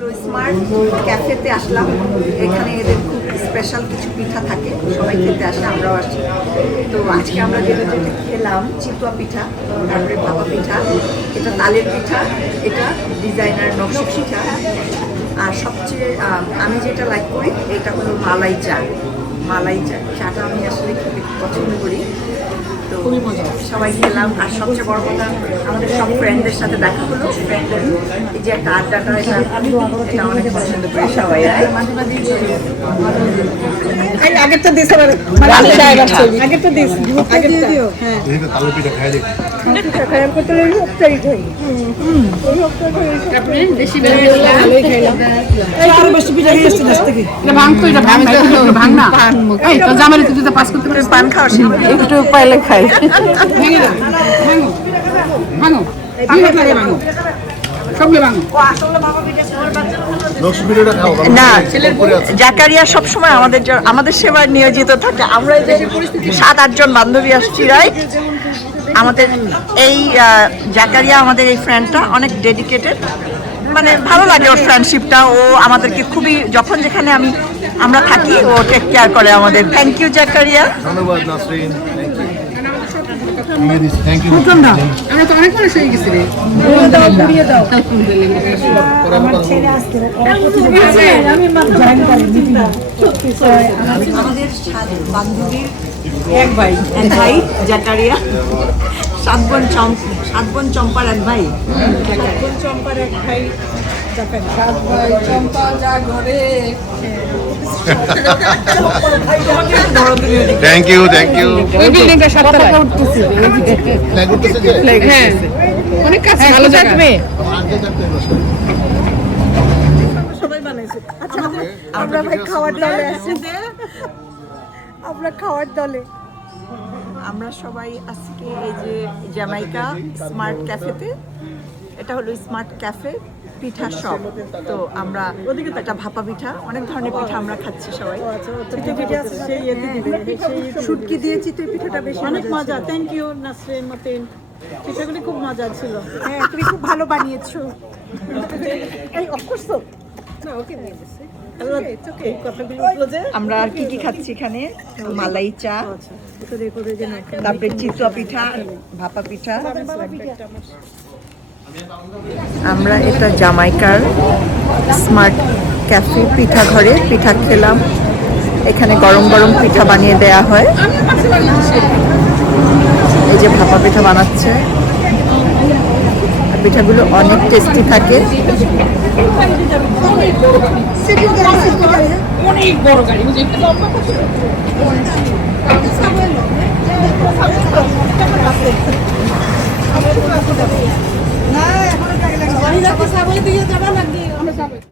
হলো স্মার্ট ক্যাফেতে আসলাম। এখানে এদের খুব স্পেশাল কিছু পিঠা থাকে, সবাই খেতে আসে, আমরাও আসি। তো আজকে আমরা যেটা খেলাম চিতুয়া পিঠা, তারপরে ভাপা পিঠা, এটা তালের পিঠা, এটা ডিজাইনার নকশি পিঠা, আর সবচেয়ে আমি যেটা লাইক করি এটা হলো মালাই চা। মালাই চাটা আমি আসলে খেতে খুব পছন্দ করি। তো সবাই খেলাম, আর সবচেয়ে বড় কথা আমাদের সব ফ্রেন্ডদের সাথে দেখা হলো। ফ্রেন্ডদের এই যে একটা আড্ডাটা, এটা অনেক পছন্দ করি সবাই। আগেরটা দিস, আগেরটা দিস, আগেরটা দিও। হ্যাঁ, তালের পিঠা খাই দেখি। পিঠা খাই আমি করতে লাগি ওটাই খাই। আপনি বেশি বেশি ভালোই খাইলাম। এই আরো বেশি পিঠা খেয়েছিস আজ থেকে। এটা ভাঙ তো, এটা ভাঙ না। এই তো জামাইলে তুই তো পাস করতে পারিস, পান খাওয়া শিখবি, একটু পাইলে খাই। ভেঙে দাও, ভাঙো ভাঙো, ভাঙো ভাঙো, সবগুলো ভাঙো। না, জাকারিয়া সবসময় আমাদের সেবায় নিয়োজিত থাকে। আমরা এই যে 7-8 জন বান্ধবী আসছি, রাইট? আমাদের এই জাকারিয়া, আমাদের এই ফ্রেন্ডটা অনেক ডেডিকেটেড, মানে ভালো লাগে ওর ফ্রেন্ডশিপটা। ও আমাদেরকে খুবই, যখন যেখানে আমরা থাকি ও টেক কেয়ার করে আমাদের। Thank you Zakaria. ধন্যবাদ নাসরিন। আমরা তো অনেক মানুষ হয়ে গেছি রে। আমাদের 7 বান্ধবীর এক ভাই জাকারিয়া, 7 বোন চম্পার এক ভাই, 7 বোন চম্পার এক ভাই, 7 ভাই চম্পা যা ঘরে। Thank you, thank you. ওই বিল্ডিংটা 7 তলায় উঠতেছে। হ্যাঁ, অনেক কাছে, ভালো জায়গা। সবাই বানাইছে। আচ্ছা, আমরা ভাই খাওয়ার দলে আছি, আমরা খাওয়ার দলে। আমরা সবাই আজকে এই যে জ্যামাইকা স্মার্ট ক্যাফেতে, এটা হলো স্মার্ট ক্যাফে পিঠা শপ। তো আমরা একটা ভাপা পিঠা, অনেক ধরনের পিঠা আমরা খাচ্ছি সবাই। শুটকি দিয়ে চিতই পিঠাটা বেশি অনেক মজা। থ্যাংক ইউ নাসরিন মতিন, পিঠাগুলি খুব মজা ছিল। হ্যাঁ, তুমি খুব ভালো বানিয়েছো। এই অফকোর্স তো না, ওকে নিয়ে গেছি। ইটস ওকে, কথাগুলো উঠলো যে আমরা আর কি খাচ্ছি এখানে, মালাই চা, করে করে যে না তারপরে চিতুয়া পিঠা, ভাপা পিঠা। আমরা এটা জামাইকার স্মার্ট ক্যাফে পিঠা ঘরে পিঠা খেলাম। এখানে গরম গরম পিঠা বানিয়ে দেয়া হয়। এই যে ভাপা পিঠা বানাচ্ছে, পিঠাগুলো অনেক টেস্টি থাকে। অনেক বড় গাড়ি, না এখন